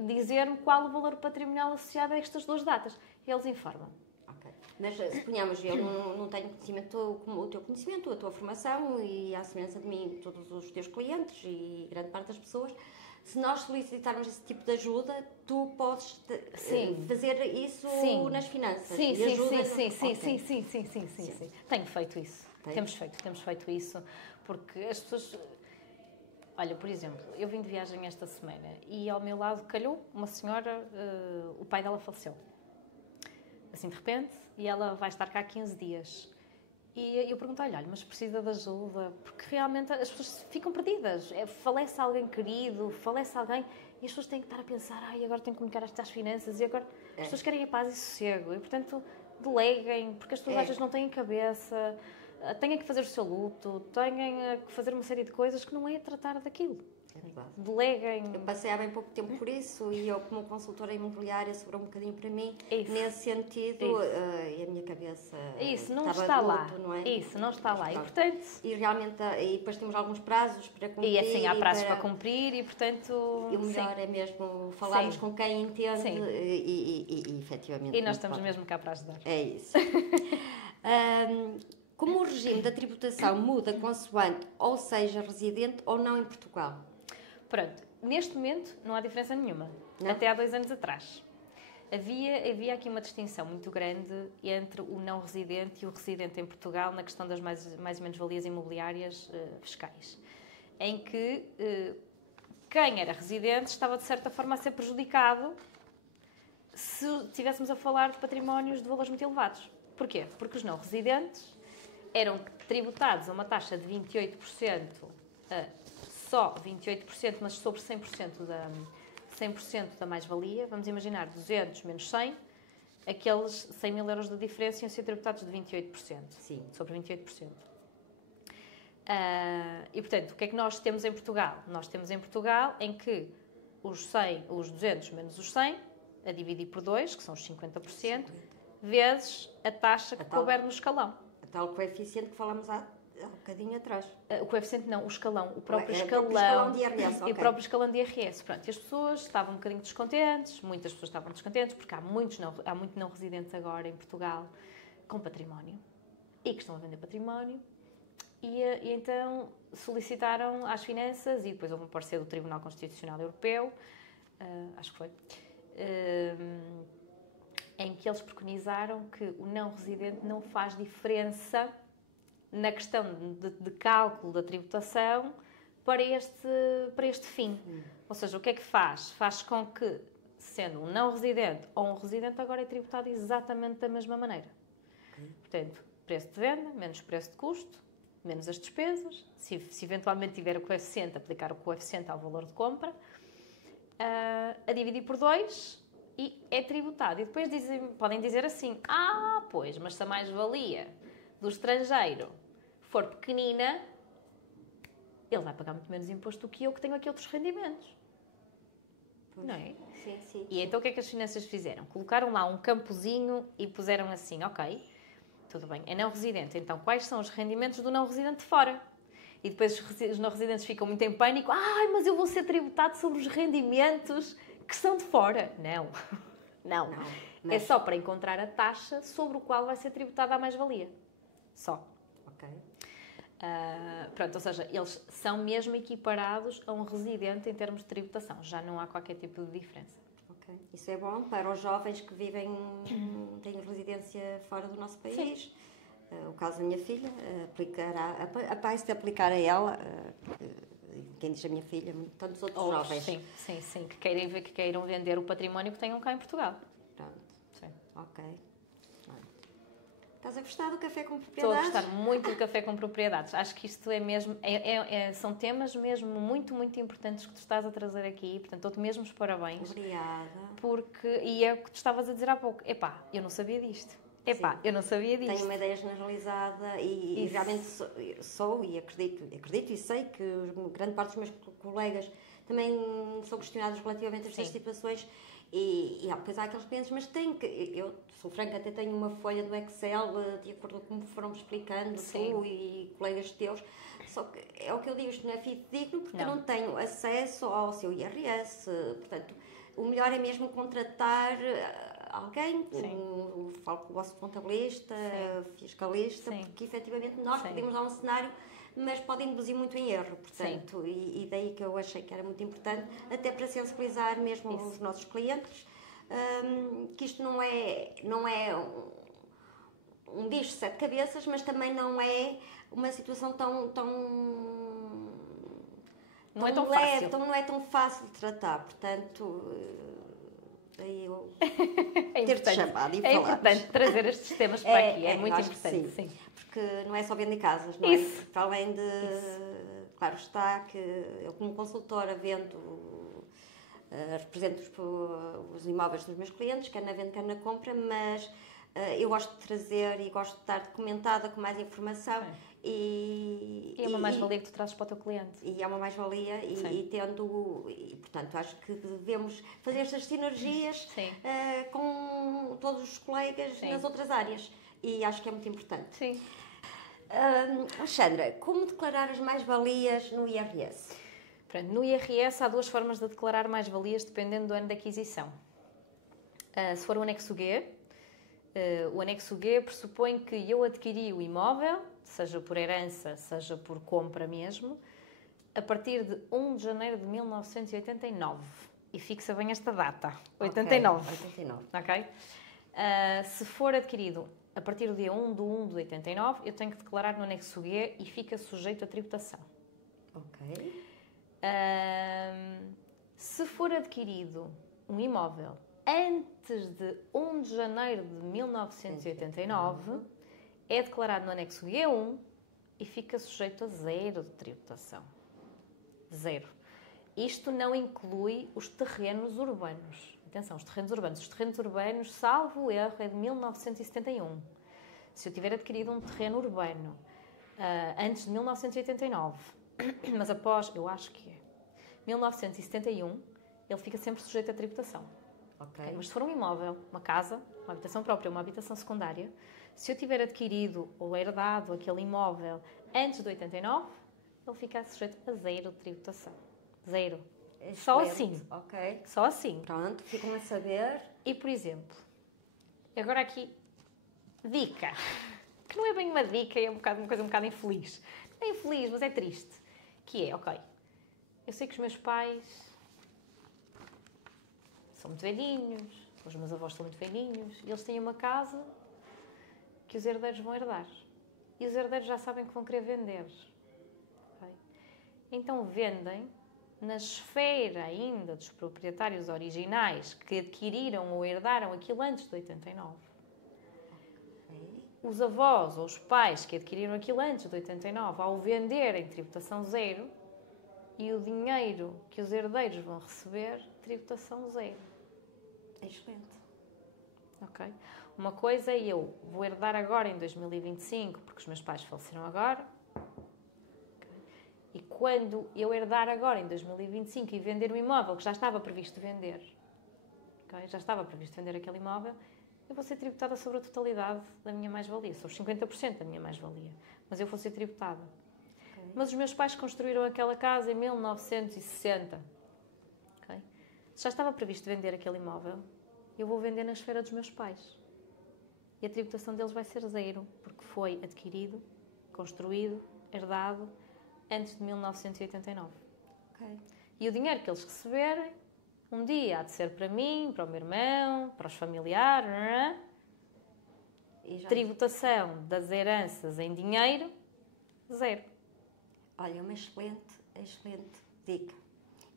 dizer-me qual o valor patrimonial associado a estas 2 datas. Eles informam. Okay. Mas suponhamos, eu não tenho conhecimento como o teu conhecimento, a tua formação e à semelhança de mim, todos os teus clientes e grande parte das pessoas. Se nós solicitarmos esse tipo de ajuda, tu podes fazer isso nas finanças. Sim. Tenho feito isso. Temos feito isso, porque as pessoas... Olha, por exemplo, eu vim de viagem esta semana e ao meu lado calhou uma senhora, o pai dela faleceu. Assim de repente, e ela vai estar cá 15 dias. E eu perguntei-lhe, olha, mas precisa de ajuda? Porque realmente as pessoas ficam perdidas. Falece alguém querido, falece alguém, e as pessoas têm que estar a pensar, agora tenho que comunicar estas às finanças, e agora as pessoas querem a paz e sossego. E, portanto, deleguem, porque as pessoas às vezes não têm cabeça, têm que fazer o seu luto, têm que fazer uma série de coisas que não é tratar daquilo. É verdade. Deleguem. Eu passei há bem pouco tempo por isso e eu, como consultora imobiliária, sobrou um bocadinho para mim. Nesse sentido, e a minha cabeça não estava está de lá. luto, não é? Isso, não está lá. E, portanto... E realmente, e depois temos alguns prazos para cumprir. E assim, há prazos para cumprir e, portanto... E o melhor é mesmo falarmos com quem entende e efetivamente... E nós estamos mesmo cá para ajudar. É isso. Como o regime da tributação muda consoante ou seja residente ou não em Portugal? Pronto, neste momento não há diferença nenhuma. Não? Até há 2 anos atrás. Havia aqui uma distinção muito grande entre o não residente e o residente em Portugal na questão das mais ou menos valias imobiliárias fiscais. Em que quem era residente estava de certa forma a ser prejudicado se estivéssemos a falar de patrimónios de valores muito elevados. Porquê? Porque os não residentes eram tributados a uma taxa de 28%, só 28%, mas sobre 100% da mais-valia. Vamos imaginar 200 menos 100, aqueles 100 mil euros de diferença iam ser tributados de 28%. Sim. Sobre 28%. E, portanto, o que é que nós temos em Portugal? Nós temos em Portugal em que os 200 menos os 100, a dividir por 2, que são os 50%, vezes a taxa que couber no escalão. A tal coeficiente que falámos há um bocadinho atrás. O coeficiente não, o escalão, o próprio escalão de IRS. E o próprio escalão de IRS. Pronto, e as pessoas estavam um bocadinho descontentes, muitas pessoas estavam descontentes, porque há muito não residentes agora em Portugal com património e que estão a vender património. E então solicitaram às finanças, e depois houve um parecer do Tribunal Constitucional Europeu, acho que foi, em que eles preconizaram que o não residente não faz diferença na questão de cálculo da tributação para este fim. Ou seja, o que é que faz? Faz com que, sendo um não residente ou um residente, agora é tributado exatamente da mesma maneira. Portanto, preço de venda, menos preço de custo, menos as despesas. Se eventualmente tiver o coeficiente, aplicar o coeficiente ao valor de compra, a dividir por 2 e é tributado. E depois podem dizer assim, pois, mas se a mais-valia do estrangeiro for pequenina, ele vai pagar muito menos imposto do que eu, que tenho aqui outros rendimentos. Pois. Não é? Sim. E então o que é que as finanças fizeram? Colocaram lá um campozinho e puseram assim, ok, tudo bem, é não residente, então quais são os rendimentos do não residente de fora? E depois os não residentes ficam muito em pânico, mas eu vou ser tributado sobre os rendimentos que são de fora. Não. Mas... É só para encontrar a taxa sobre o qual vai ser tributada a mais-valia. Só. Ok. Pronto, ou seja, eles são mesmo equiparados a um residente em termos de tributação. Já não há qualquer tipo de diferença. Ok. Isso é bom para os jovens que têm residência fora do nosso país. Sim. O caso da minha filha, se aplicar a ela, quem diz a minha filha, tantos outros jovens. Sim, que queiram vender o património que tenham cá em Portugal. Pronto. Sim. Ok. Estás a gostar do café com propriedades? Estou a gostar muito do café com propriedades. Acho que isto é mesmo, são temas mesmo muito, muito importantes que tu estás a trazer aqui. Portanto, dou-te mesmo os parabéns. Obrigada. E é o que tu estavas a dizer há pouco. Eu não sabia disto. Eu não sabia disto. Tenho uma ideia generalizada e realmente sou e acredito e sei que grande parte dos meus colegas também são questionados relativamente a estas situações e depois há aqueles clientes, mas eu sou franca, até tenho uma folha do Excel de acordo com como foram explicando tu e colegas teus, só que é o que eu digo, isto não é fidedigno porque eu não tenho acesso ao seu IRS, portanto, o melhor é mesmo contratar alguém, falo com o vosso contabilista, fiscalista, Sim. porque efetivamente nós Sim. podemos dar um cenário, mas podem induzir muito em erro, portanto, e daí que eu achei que era muito importante, até para sensibilizar mesmo os nossos clientes, que isto não é um bicho de 7 cabeças, mas também não é uma situação tão Não é tão leve, fácil. não é tão fácil de tratar, portanto, daí eu É ter-te chamado e é falar. importante trazer estes temas para aqui, é muito eu acho que importante. sim, Sim. porque não é só vender casas, não Isso. é? Para além de, claro está, que eu como consultora vendo, represento os imóveis dos meus clientes, quer na venda, quer na compra, mas eu gosto de trazer e gosto de estar documentada com mais informação. E é uma mais-valia que tu trazes para o teu cliente. E é uma mais-valia e, portanto, acho que devemos fazer estas sinergias com todos os colegas nas outras áreas e acho que é muito importante. Sim. Alexandra, como declarar as mais-valias no IRS? Pronto, no IRS há 2 formas de declarar mais-valias dependendo do ano de aquisição. Se for o anexo G, o anexo G pressupõe que eu adquiri o imóvel, seja por herança, seja por compra mesmo, a partir de 1 de janeiro de 1989. E fixa bem esta data, 89. 89. Ok? Se for adquirido a partir do dia 1 de 1 de 89, eu tenho que declarar no anexo G e fica sujeito a tributação. Ok. Se for adquirido um imóvel antes de 1 de janeiro de 1989, é declarado no anexo G1 e fica sujeito a 0 de tributação. 0. Isto não inclui os terrenos urbanos. Atenção, os terrenos urbanos. Os terrenos urbanos, salvo o erro, é de 1971. Se eu tiver adquirido um terreno urbano antes de 1989, mas após, eu acho que é 1971, ele fica sempre sujeito a tributação. Okay. Mas se for um imóvel, uma casa, uma habitação própria, uma habitação secundária, se eu tiver adquirido ou herdado aquele imóvel antes de 89, ele fica sujeito a 0 de tributação. 0. Excelente. Só assim. Ok. Só assim. Pronto, ficam a saber. E, por exemplo, agora aqui, dica. Que não é bem uma dica, é uma coisa um bocado infeliz. Não é infeliz, mas é triste. Que é, ok, eu sei que os meus pais são muito velhinhos, os meus avós são muito velhinhos, e eles têm uma casa que os herdeiros vão herdar. E os herdeiros já sabem que vão querer vender. Okay? Então vendem na esfera ainda dos proprietários originais que adquiriram ou herdaram aquilo antes de 89. Os avós ou os pais que adquiriram aquilo antes de 89, ao venderem tributação 0, e o dinheiro que os herdeiros vão receber, tributação 0. Excelente. Ok? Uma coisa é eu vou herdar agora em 2025, porque os meus pais faleceram agora. Okay? E quando eu herdar agora em 2025 e vender um imóvel que já estava previsto vender, okay? Já estava previsto vender aquele imóvel, eu vou ser tributada sobre a totalidade da minha mais-valia, sobre os 50% da minha mais-valia. Mas eu vou ser tributada. Okay. Mas os meus pais construíram aquela casa em 1960. Okay? Se já estava previsto vender aquele imóvel, eu vou vender na esfera dos meus pais. E a tributação deles vai ser 0, porque foi adquirido, construído, herdado, antes de 1989. Okay. E o dinheiro que eles receberem, um dia há de ser para mim, para o meu irmão, para os familiares, não é? Tributação das heranças em dinheiro, 0. Olha, uma excelente dica.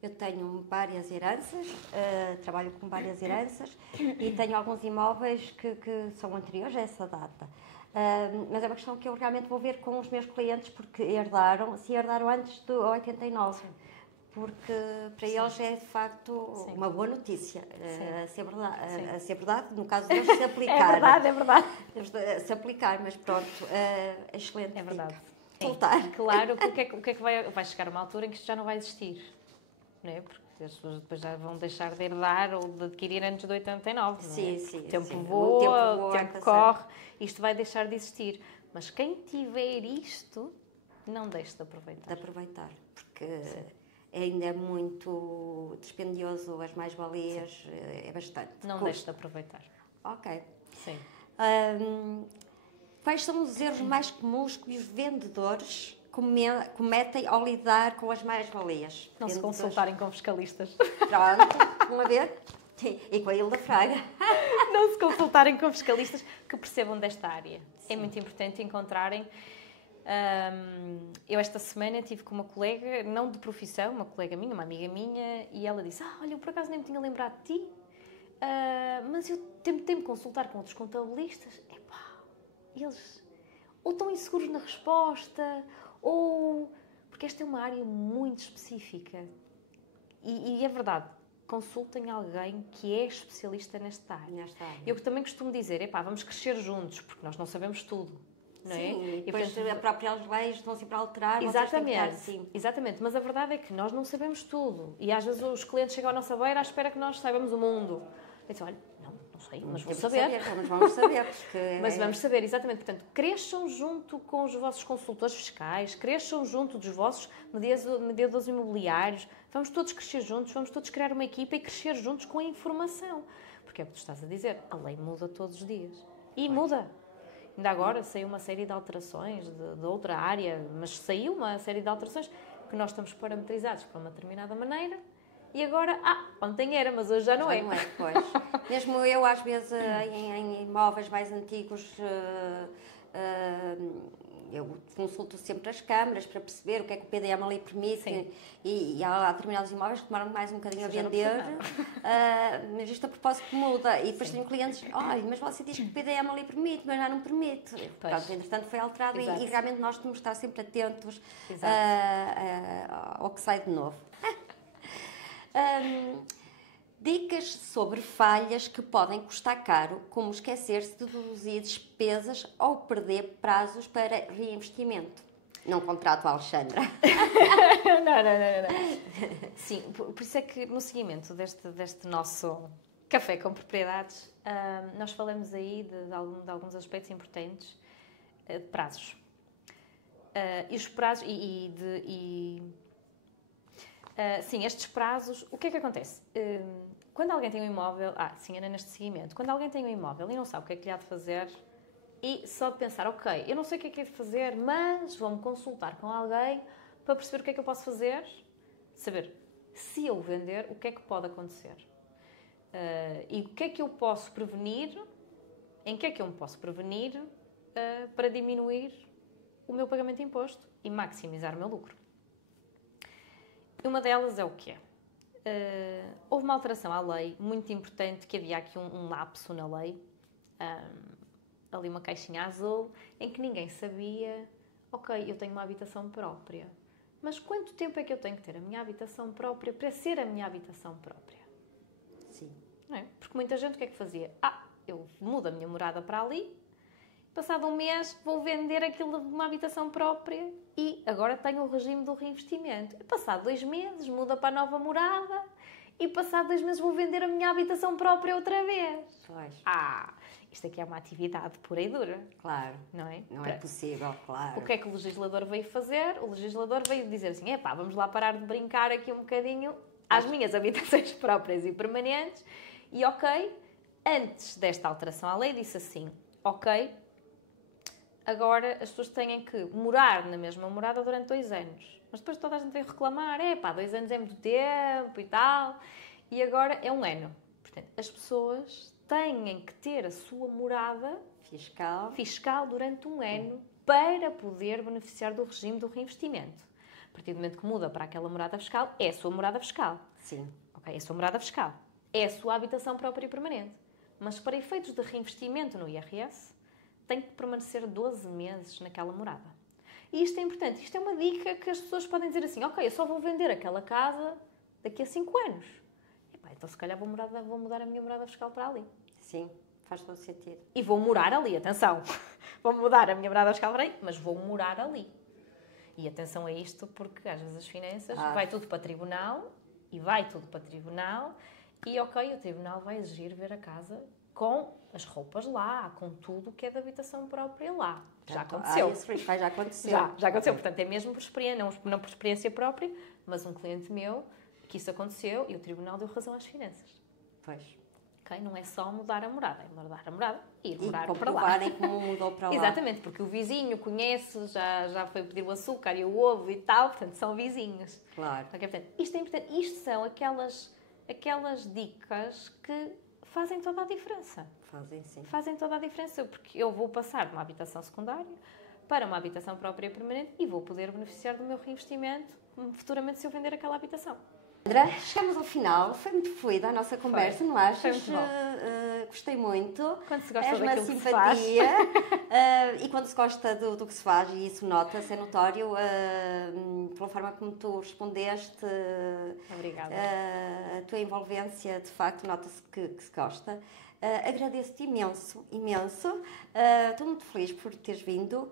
Eu tenho várias heranças, trabalho com várias heranças e tenho alguns imóveis que são anteriores a essa data. Mas é uma questão que eu realmente vou ver com os meus clientes porque se herdaram antes de 89. Porque para eles é de facto uma boa notícia, a ser verdade, no caso deles se aplicar. É verdade. Se aplicar, mas pronto, excelente. É verdade. Soltar. Claro, o que é que vai chegar uma altura em que isto já não vai existir, não é? Porque as pessoas depois já vão deixar de herdar ou de adquirir antes de 89, não é? Sim. O tempo voa, o tempo corre, isto vai deixar de existir. Mas quem tiver isto, não deixe de aproveitar. De aproveitar, porque ainda é muito dispendioso, as mais-valias, é bastante. Não deixe de aproveitar. Ok. Sim. Quais são os erros mais comuns que os vendedores cometem ao lidar com as mais-valias? Não se consultarem com fiscalistas. Pronto, vão a ver? E com a Hilda Fraga. Não se consultarem com fiscalistas que percebam desta área. Sim. É muito importante encontrarem... eu esta semana estive com uma colega, não de profissão, uma colega minha, uma amiga minha, e ela disse, olha, eu por acaso nem me tinha lembrado de ti, mas eu temo consultar com outros contabilistas. Epá, eles ou estão inseguros na resposta, ou... Porque esta é uma área muito específica. E é verdade, consultem alguém que é especialista nesta área. Eu também costumo dizer, epá, vamos crescer juntos, porque nós não sabemos tudo. Não é? Sim, e depois as próprias leis estão sempre a alterar. Exatamente, exatamente, mas a verdade é que nós não sabemos tudo. E às vezes os clientes chegam à nossa beira à espera que nós saibamos o mundo. Eu disse, olha, não sei, mas vou saber. Vamos saber. Porque... Mas vamos saber, exatamente. Portanto, cresçam junto com os vossos consultores fiscais, cresçam junto dos vossos mediadores imobiliários. Vamos todos crescer juntos, vamos todos criar uma equipa e crescer juntos com a informação. Porque é o que tu estás a dizer, a lei muda todos os dias. E muda. Ainda agora saiu uma série de alterações de outra área, mas saiu uma série de alterações que nós estamos parametrizados para uma determinada maneira e agora, ontem era, mas hoje já não é. Não é, pois. Mesmo eu, às vezes, em imóveis mais antigos, eu consulto sempre as câmaras para perceber o que é que o PDM ali permite. E há determinados imóveis que demoram mais um bocadinho a vender, mas isto a propósito muda. E depois tenho clientes, olha, mas você diz que o PDM ali permite, mas já não permite. Pronto, entretanto foi alterado e realmente nós temos de estar sempre atentos ao que sai de novo. Dicas sobre falhas que podem custar caro, como esquecer-se de deduzir despesas ou perder prazos para reinvestimento. Não contrato a Alexandra. Não. Sim, por isso é que no seguimento deste nosso Café com Propriedades, nós falamos aí de alguns aspectos importantes de prazos. E os prazos sim, estes prazos, o que é que acontece? Quando alguém tem um imóvel, sim, era neste seguimento, quando alguém tem um imóvel e não sabe o que é que lhe há de fazer e só de pensar, ok, eu não sei o que é de fazer, mas vou-me consultar com alguém para perceber o que é que eu posso fazer, saber se eu vender, o que é que pode acontecer. E o que é que eu posso prevenir, em que é que eu me posso prevenir para diminuir o meu pagamento de imposto e maximizar o meu lucro. Uma delas é o quê? Houve uma alteração à lei muito importante, que havia aqui um lapso na lei, ali uma caixinha azul, em que ninguém sabia, ok, eu tenho uma habitação própria, mas quanto tempo é que eu tenho que ter a minha habitação própria para ser a minha habitação própria? Sim. Não é? Porque muita gente o que é que fazia? Eu mudo a minha morada para ali, passado um mês vou vender aquilo de uma habitação própria e agora tenho o regime do reinvestimento. E passado 2 meses muda para a nova morada e passado 2 meses vou vender a minha habitação própria outra vez. Pois. Isto aqui é uma atividade pura e dura. Claro. Não é? Não é possível, claro. O que é que o legislador veio fazer? O legislador veio dizer assim, vamos lá parar de brincar aqui um bocadinho às minhas habitações próprias e permanentes e ok, antes desta alteração à lei disse assim, ok, agora as pessoas têm que morar na mesma morada durante 2 anos. Mas depois toda a gente veio reclamar, 2 anos é muito tempo e tal. E agora é 1 ano. Portanto, as pessoas têm que ter a sua morada fiscal durante 1 ano para poder beneficiar do regime do reinvestimento. A partir do momento que muda para aquela morada fiscal, é a sua morada fiscal. Sim. Ok, é a sua morada fiscal. É a sua habitação própria e permanente. Mas para efeitos de reinvestimento no IRS, tem que permanecer 12 meses naquela morada. E isto é importante. Isto é uma dica que as pessoas podem dizer assim, ok, eu só vou vender aquela casa daqui a 5 anos. Então se calhar vou mudar a minha morada fiscal para ali. Sim, faz todo sentido. E vou morar ali, atenção. Vou mudar a minha morada fiscal para ali, mas vou morar ali. E atenção a isto, porque às vezes as finanças vai tudo para tribunal, e ok, o tribunal vai exigir ver a casa com as roupas lá, com tudo que é da habitação própria lá. Já aconteceu. Já aconteceu. Já aconteceu. Portanto, é mesmo por experiência, não por experiência própria, mas um cliente meu, que isso aconteceu e o tribunal deu razão às finanças. Pois. ok? Não é só mudar a morada, é mudar a morada e ir morar e para lá. comprovarem como mudou para lá. Exatamente, porque o vizinho conhece, já foi pedir o açúcar e o ovo e tal, portanto, são vizinhos. Claro. Okay, portanto, isto é importante. Isto são aquelas dicas que fazem toda a diferença. Fazem, sim. Fazem toda a diferença, porque eu vou passar de uma habitação secundária para uma habitação própria e permanente e vou poder beneficiar do meu reinvestimento futuramente se eu vender aquela habitação. Sandra, chegamos ao final. Foi muito fluida a nossa conversa, não achas? Foi muito bom. Gostei muito. Quando se gosta És uma daquilo que se faz. simpatia. E quando se gosta do que se faz, e isso nota-se, é notório, pela forma como tu respondeste, Obrigada. a tua envolvência, de facto, nota-se que se gosta. Agradeço-te imenso, imenso. Estou muito feliz por teres vindo.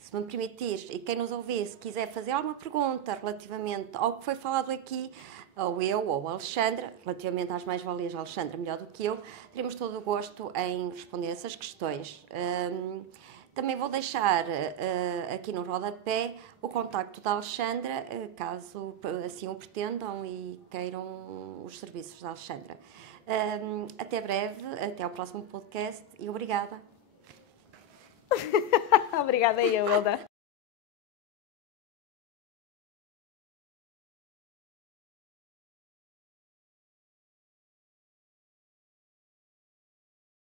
Se me permitires, e quem nos ouvir, se quiser fazer alguma pergunta relativamente ao que foi falado aqui, ou eu, ou a Alexandra, relativamente às mais-valias, a Alexandra melhor do que eu, teremos todo o gosto em responder essas questões. Também vou deixar aqui no rodapé o contacto da Alexandra, caso assim o pretendam e queiram os serviços da Alexandra. Até breve, até ao próximo podcast e obrigada. Obrigada, Hilda.